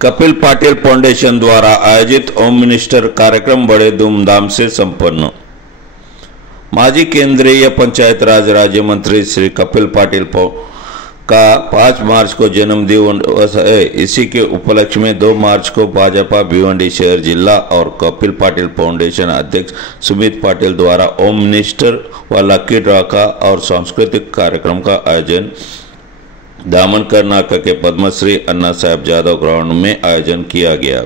Kapil Patil foundation द्वारा आयोजित home minister कार्यक्रम बड़े धूमधाम से संपन्न। माजी केंद्रीय पंचायत राज राज्य मंत्री श्री कपिल पाटिल का 5 मार्च को जन्मदिन है। इसी के उपलक्ष्य में 2 मार्च को भाजपा भिवंडी शहर जिला और कपिल पाटिल फाउंडेशन अध्यक्ष सुमित पाटिल द्वारा होम मिनिस्टर व लकी ड्रॉ का और सांस्कृतिक कार्यक्रम का आयोजन दामनकर नाका के पद्मश्री अन्ना साहब जादव ग्राउंड में आयोजन किया गया,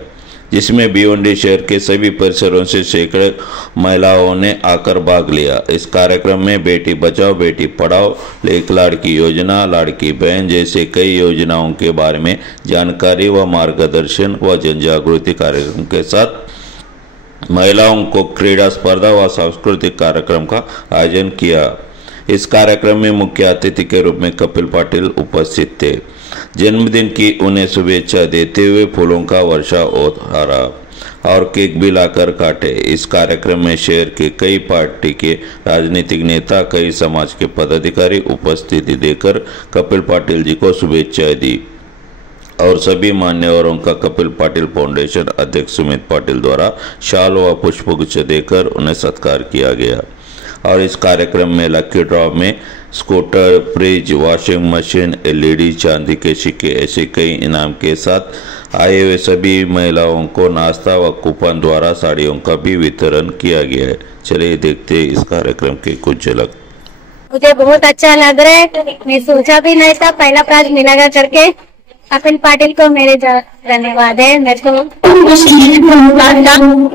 जिसमें भिवंडी शहर के सभी परिसरों से सैकड़ों महिलाओं ने आकर भाग लिया। इस कार्यक्रम में बेटी बचाओ बेटी पढ़ाओ, एक लाड़की योजना, लाड़की बहन जैसे कई योजनाओं के बारे में जानकारी व मार्गदर्शन व जन जागृति कार्यक्रम के साथ महिलाओं को क्रीड़ा स्पर्धा व सांस्कृतिक कार्यक्रम का आयोजन किया। इस कार्यक्रम में मुख्य अतिथि के रूप में कपिल पाटिल उपस्थित थे। जन्मदिन की उन्हें शुभेच्छा देते हुए फूलों का वर्षा और केक भी लाकर काटे। इस कार्यक्रम में शहर के कई पार्टी के राजनीतिक नेता, कई समाज के पदाधिकारी उपस्थिति देकर कपिल पाटिल जी को शुभेच्छाएं दी और सभी मान्यवरों का कपिल पाटिल फाउंडेशन अध्यक्ष सुमित पाटिल द्वारा शाल व पुष्पगुच्छ देकर उन्हें सत्कार किया गया। और इस कार्यक्रम में लकी ड्रॉ में scooter, fridge, washing machine, LED, चांदी के सिक्के ऐसे कई इनाम के साथ आए हुए सभी महिलाओं को नाश्ता व कूपन द्वारा साड़ियों का भी वितरण किया गया है। चलिए देखते हैं इस कार्यक्रम के कुछ झलक। मुझे बहुत अच्छा लग रहा है, मैं सोचा भी नहीं था पहला प्राइज मिलेगा करके। कपिल पाटिल को मेरे धन्यवाद है। मेरे को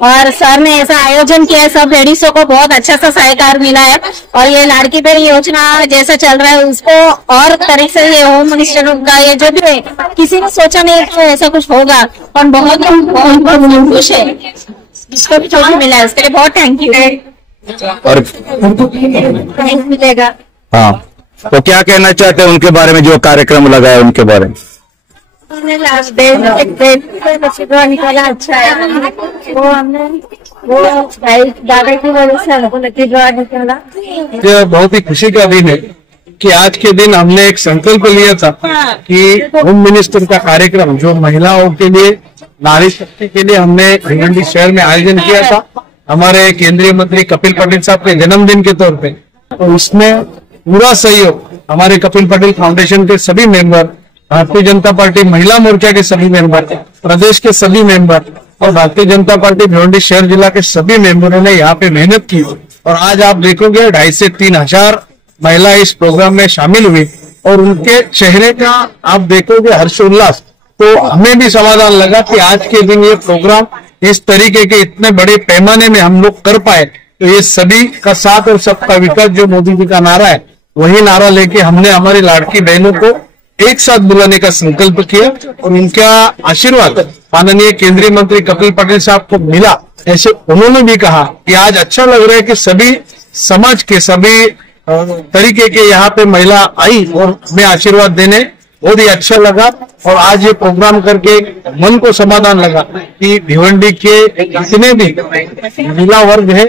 और सर ने ऐसा आयोजन किया है, सब लेडीजों को बहुत अच्छा सा सहकार मिला है। और ये लाड़की बहन योजना जैसा चल रहा है उसको और तरीके से ये होम मिनिस्टर का ये जो भी है, किसी ने सोचा नहीं था ऐसा कुछ होगा और बहुत खुश है। जिसको भी जो भी मिला है उसके लिए बहुत थैंक यू और थैंक मिलेगा। हाँ, तो क्या कहना चाहते हैं उनके बारे में, जो कार्यक्रम लगा है उनके बारे में? लास्ट डे निकाला अच्छा है, वो हमने वो दादा की वजह से हमको लकी ड्रॉ निकाला। ये बहुत ही खुशी का दिन है कि आज के दिन हमने एक संकल्प लिया था कि होम मिनिस्टर का कार्यक्रम जो महिलाओं के लिए, नारी शक्ति के लिए हमने भिवंडी शहर में आयोजन किया था हमारे केंद्रीय मंत्री कपिल पाटिल साहब के जन्मदिन के तौर पे। तो उसमें पूरा सहयोग हमारे कपिल पाटिल फाउंडेशन के सभी मेंबर, भारतीय जनता पार्टी महिला मोर्चा के सभी मेंबर, प्रदेश के सभी मेंबर और भारतीय जनता पार्टी भिवंडी शहर जिला के सभी मेंबरों ने यहाँ पे मेहनत की। और आज आप देखोगे 2,500 से 3,000 महिला इस प्रोग्राम में शामिल हुई और उनके चेहरे का आप देखोगे हर्षोल्लास। तो हमें भी समाधान लगा कि आज के दिन ये प्रोग्राम इस तरीके के इतने बड़े पैमाने में हम लोग कर पाए, तो ये सभी का साथ और सबका विकास जो मोदी जी का नारा है, वही नारा लेके हमने हमारी लाड़की बहनों को एक साथ बुलाने का संकल्प किया और उनका आशीर्वाद माननीय केंद्रीय मंत्री कपिल पाटिल साहब को मिला। ऐसे उन्होंने भी कहा कि आज अच्छा लग रहा है कि सभी समाज के सभी तरीके के यहाँ पे महिला आई और हमें आशीर्वाद देने, बहुत ही अच्छा लगा। और आज ये प्रोग्राम करके मन को समाधान लगा कि भिवंडी के जितने भी महिला वर्ग है,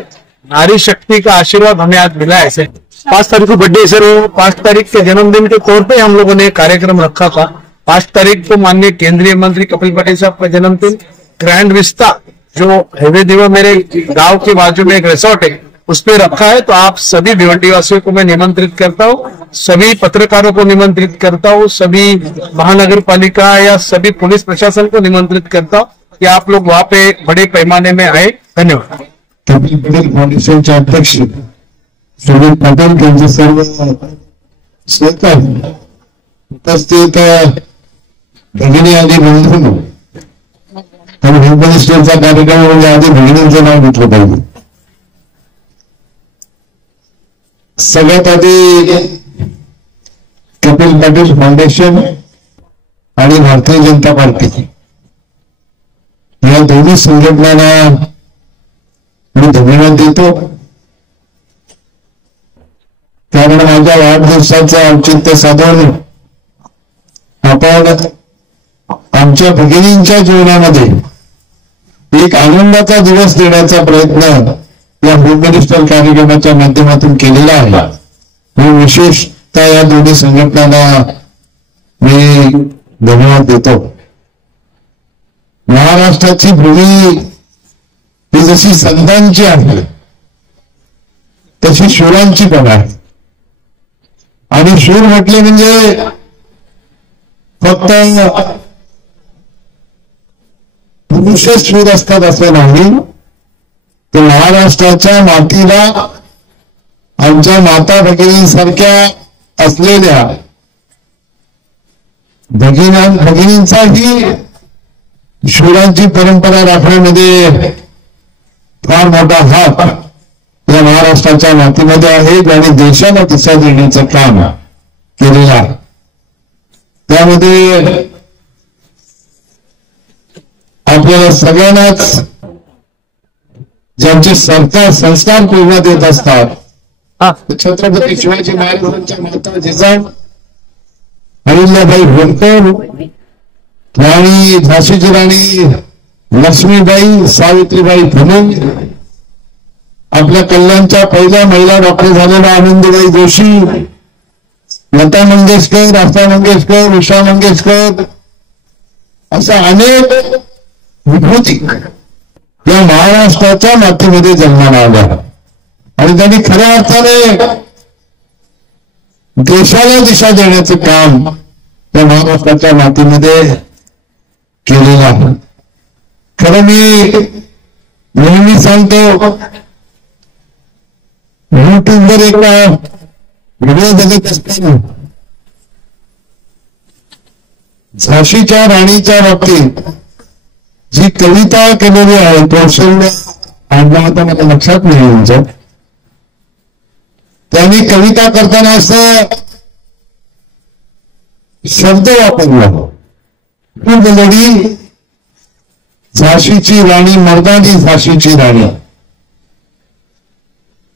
नारी शक्ति का आशीर्वाद हमें आज मिला है। ऐसे 5 तारीख को बर्थडे सर, 5 तारीख के जन्मदिन के तौर पे हम लोगों ने कार्यक्रम रखा था। 5 तारीख को माननीय केंद्रीय मंत्री कपिल पाटिल साहब का जन्मदिन ग्रैंड विस्ता जो हैवे दीवा मेरे गांव के बाजू में एक रिसोर्ट है उस पे रखा है। तो आप सभी भिवंडी वासियों को मैं निमंत्रित करता हूँ, सभी पत्रकारों को निमंत्रित करता हूँ, सभी महानगर पालिका या सभी पुलिस प्रशासन को निमंत्रित करता हूँ कि आप लोग वहाँ पे बड़े पैमाने में आए। धन्यवाद। कपिल पाटिल फाउंडेशनचे अध्यक्ष सुमित पाटिल यांचे सर्व सहकारी उपस्थित भगिनी आदी बंधू आणि होम मिनिस्टरचा कार्यक्रम म्हणजे आधी भगिनींचं नाव घेतलं पाहिजे। सगळ्यात आधी कपिल पाटिल फाउंडेशन आणि भारतीय जनता पार्टी या दोन्ही संघटनांना मी धन्यवाद देतो, कारण माझ्या वाढदिवसाचं औचित्य साधून आपण आमच्या भगिनींच्या जीवनामध्ये एक आनंदाचा दिवस देण्याचा प्रयत्न या होम मिनिस्टर कार्यक्रमाच्या माध्यमातून केलेला आहे। मी विशेषतः या दोन्ही संघटनांना मी धन्यवाद देतो। महाराष्ट्राची भूमी ही जशी संतांची आहे तशी शूरांची पण आहे. आणि शूर म्हटले म्हणजे फक्त पुरुषच शूर असतात असं नाही, तर महाराष्ट्राच्या मातीला आमच्या माता भगिनींसारख्या असलेल्या भगिनींचाही शूरांची परंपरा राखण्यामध्ये फार मोठा हात या महाराष्ट्राच्या मातीमध्ये आहे, ज्याने देशाला दिशा देण्याचं काम केलेलं आहे. त्यामध्ये आपल्याला सगळ्यांनाच ज्यांचे संस्कार पूर्णात येत असतात, छत्रपती शिवाजी महाराजांच्या माता जिजाऊ अहिल्याबाई होळकर, राणी झाशीची राणी लक्ष्मीबाई सावित्रीबाई फुले, आपल्या कल्याणच्या पहिल्या महिला डॉक्टर झालेल्या आनंदीबाई जोशी, लता मंगेशकर, आशा मंगेशकर, उषा मंगेशकर, अशा अनेक विभूती या महाराष्ट्राच्या मातीमध्ये जन्माला आल्या आणि त्यांनी खऱ्या अर्थाने देशाला दिशा देण्याचं काम या महाराष्ट्राच्या मातीमध्ये केलेलं आहे. खरं मी नेहमी सांगतो, युट्यूबवर एक व्हिडिओ बघत असताना झाशीच्या राणीच्या बाबतीत जी कविता केलेली आहे, कौशल्य आडनाव आता मला लक्षात नाही तुमचं, त्यांनी कविता करताना असं शब्द वापरला, लढी झाशीची राणी मर्दानी झाशीची राणी.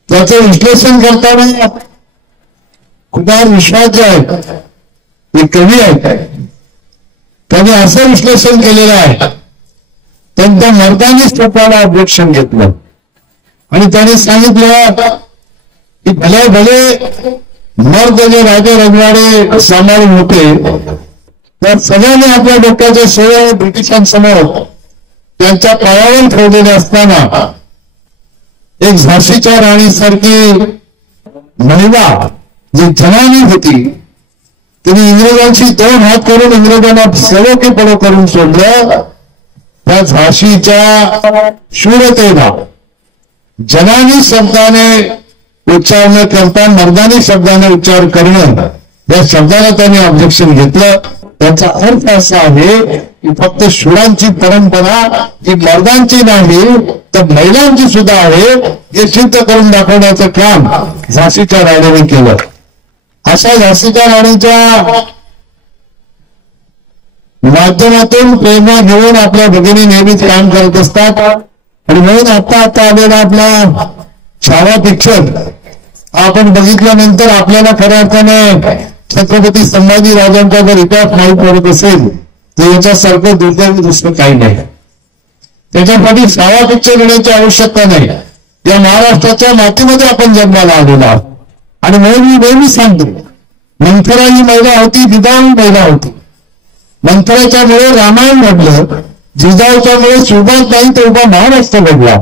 त्याचं विश्लेषण करताना कुमार विश्वास जे आहेत, ते कवी आहेत, त्यांनी असं विश्लेषण केलेलं आहे. त्यांच्या मर्दानी स्वतःला ऑब्जेक्शन घेतलं आणि त्याने सांगितलं की भले भले मर्द जे राजे रजवाडे सांभाळून होते, त्या सगळ्यांनी आपल्या डोक्याच्या सोय ब्रिटिशांसमोर त्यांच्या पायावर ठेवलेले असताना एक झाशीच्या राणीसारखी महिला जी जनानी होती, तिने इंग्रजांशी दोन हात करून इंग्रजांना सर्व की पडो करून सोडलं. त्या झाशीच्या शूरतेला जनानी शब्दाने उच्चार न करता मर्दानी शब्दाने उच्चार करणं, या शब्दाला त्यांनी ऑब्जेक्शन घेतलं. त्याचा अर्थ असा आहे की फक्त शूरांची परंपरा ही मर्दांची नाही तर महिलांची सुद्धा आहे, हे सिद्ध करून दाखवण्याचं काम झाशीच्या राणीने केलं. अशा झाशीच्या राणीच्या माध्यमातून प्रेरणा घेऊन आपल्या भगिनी नेहमीच काम करत असतात. आणि म्हणून आता आलेला आपला छावा पिक्चर आपण बघितल्यानंतर आपल्याला खऱ्या अर्थाने छत्रपती संभाजी राजांचा जर इतिहास माहीत पडत असेल तर याच्यासारखं दुर्दैवी दुसरं काही नाही. त्याच्यासाठी छावा पिक्चर घेण्याची आवश्यकता नाही. या महाराष्ट्राच्या मातीमध्ये आपण जन्माला आलेलो आहोत. आणि म्हणून मी नेहमी सांगतो, मंथरा ही महिला होती, जिजाऊ ही महिला होती. मंथराच्या मुळे रामायण घडलं, जिजाऊच्यामुळे सुरुवात नाही तर उभा महाराष्ट्र घडला.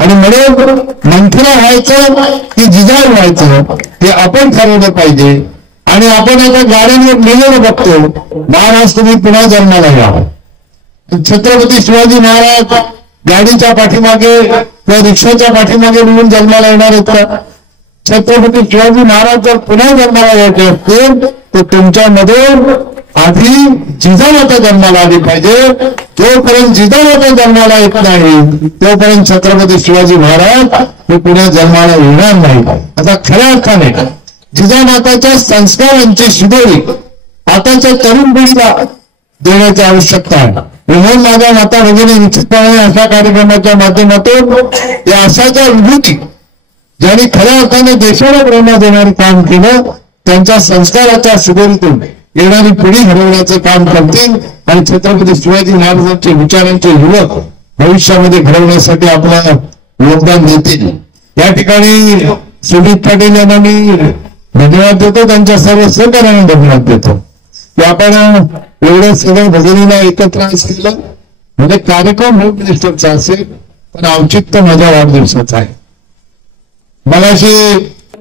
आणि म्हणून मंथरा व्हायचं की जिजाऊ व्हायचं हे आपण ठरवलं पाहिजे. आणि आपण आता गाड्यांवर लिहिलेलं बघतो, महाराज तुम्ही पुन्हा जन्माला या. छत्रपती शिवाजी महाराज गाडीच्या पाठीमागे किंवा रिक्षाच्या पाठीमागे मिळून जन्माला येणार आहेत का? छत्रपती शिवाजी महाराज जर पुन्हा जन्माला यायचे असतील तर तुमच्यामध्ये आधी जिजामाता जन्माला आली पाहिजे. जोपर्यंत जिजामाता जन्माला येत नाही तोपर्यंत छत्रपती शिवाजी महाराज हे पुन्हा जन्माला येणार नाही. आता खऱ्या अर्थाने जिजामाताच्या संस्कारांची शिदोरी आताच्या तरुण पिढीला देण्याची आवश्यकता आहे. म्हणून माझ्या माता भगिनी निश्चितपणे अशा कार्यक्रमाच्या माध्यमातून या अशाच्या विभूती ज्यांनी खऱ्या अर्थाने देशाला प्रेरणा देणारे काम केलं, त्यांच्या संस्काराच्या शिदोरीतून येणारी पिढी घडवण्याचं काम करतील आणि छत्रपती शिवाजी महाराजांचे विचारांचे युवक भविष्यामध्ये घडवण्यासाठी आपल्याला योगदान देतील. या ठिकाणी सुदीप पाटील यांना मी धन्यवाद देतो, त्यांच्या सर्व सहकार्याने धन्यवाद देतो की आपण एवढं सगळं भगिनीला एकत्र केलं म्हणजे कार्यक्रम होम मिनिस्टरचा असेल पण औचित्य माझ्या वाढदिवसाचा आहे. मगाशी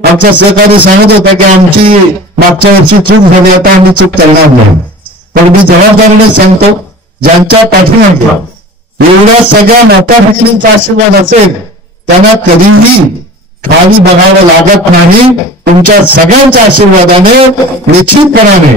आमचा सहकारी सांगत होता की आमची मागच्या वर्षी चूक झाली, आता आम्ही चूक करणार नाही. पण मी जबाबदारीने सांगतो, ज्यांच्या पाठीमागे एवढ्या सगळ्या मोठ्या व्यक्तींचा आशीर्वाद असेल त्यांना कधीही खाली बघावं लागत नाही. तुमच्या सगळ्यांच्या आशीर्वादाने निश्चितपणाने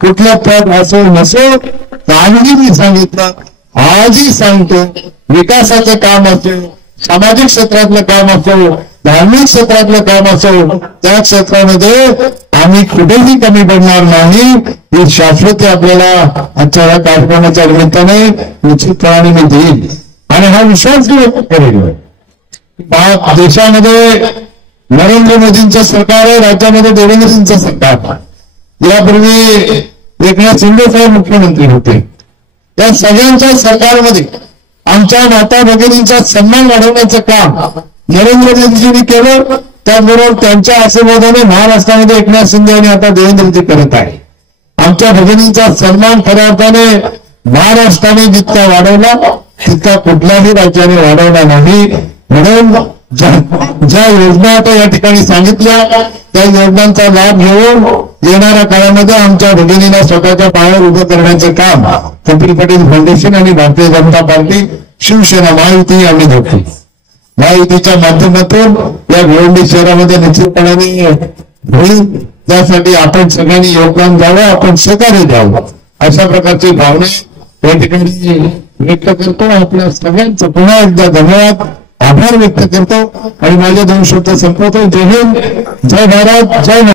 कुठलं पद असो नसो, कालही मी सांगितलं, आजही सांगतो, विकासाचं काम असो, सामाजिक क्षेत्रातलं काम असो, धार्मिक क्षेत्रातलं काम असो, त्या क्षेत्रामध्ये आम्ही कुठेही कमी पडणार नाही. ही शाश्वती आपल्याला आजच्या या कार्यक्रमाच्या निमित्ताने निश्चितपणाने मी देईल आणि हा विश्वास व्यक्त करेल. देशामध्ये नरेंद्र मोदींचं सरकार आहे, राज्यामध्ये देवेंद्रजींचं सरकार. यापूर्वी एकनाथ शिंदे साहेब मुख्यमंत्री होते. या सगळ्यांच्या सरकारमध्ये आमच्या माता भगिनींचा सन्मान वाढवण्याचं काम नरेंद्र मोदीजींनी केलं. त्याचबरोबर त्यांच्या आशीर्वादाने महाराष्ट्रामध्ये एकनाथ शिंदे आणि आता देवेंद्रजी करत आहे. आमच्या भगिनींचा सन्मान खऱ्या अर्थाने महाराष्ट्राने जितका वाढवला तितका कुठल्याही राज्याने वाढवला नाही. म्हणून ज्या योजना आता या ठिकाणी सांगितल्या त्या योजनांचा लाभ घेऊन येणाऱ्या काळामध्ये आमच्या भगिनींना स्वतःच्या पायावर उभं करण्याचं काम कपिल पटेल फाउंडेशन आणि भारतीय जनता पार्टी, शिवसेना, महायुती आम्ही धरतो. महायुतीच्या माध्यमातून या भिवंडी शहरामध्ये निश्चितपणाने होईल. त्यासाठी आपण सगळ्यांनी योगदान द्यावं, आपण सहकार्य द्यावं, अशा प्रकारची भावना या ठिकाणी व्यक्त करतो. आपल्या सगळ्यांचं पुन्हा एकदा धन्यवाद, आभार व्यक्त करतो आणि माझे 2 शब्द संपवतो. जय हिंद, जय भारत, जय